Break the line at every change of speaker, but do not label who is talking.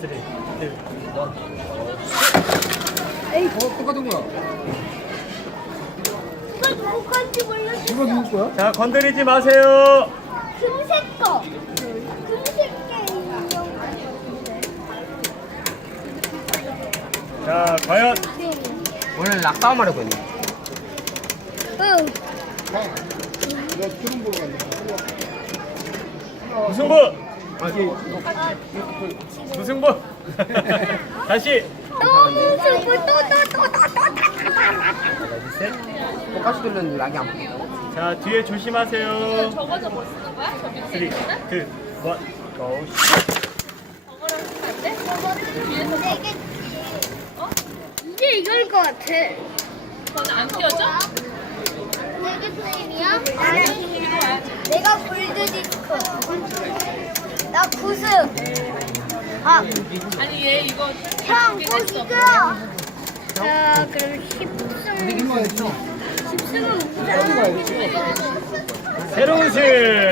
에이,
똑같은 거야.
누가 누구 건지 몰랐어.
이거 누구 거야?
자, 건드리지 마세요.
금색 거. 금색 게 인형.
자, 과연
오늘 낙타만 하려고 했네.
응.
너 트름 보러 간다.
무승부. 무승부. 다시.
또 무슨 또.
똑같이 돌렸는데 낙이 안 보여.
자, 뒤에 조심하세요.
저거서 뭐 쓰는 거야? 저기
3, 2, 1, go.
저거랑 쓰면 안 돼? 뒤에서
되겠지. 이제 이걸 것 같아.
저는 안 띄워져?
되게 프레임이야? 아니. 내가 골드 디스크. 나 9승. 아,
아니 얘 이거
형,
두개
또
냈어.
이거야. 자, 그럼 10승.
이거 했어.
10승은
똑같은 거야, 이거.
새로운 실.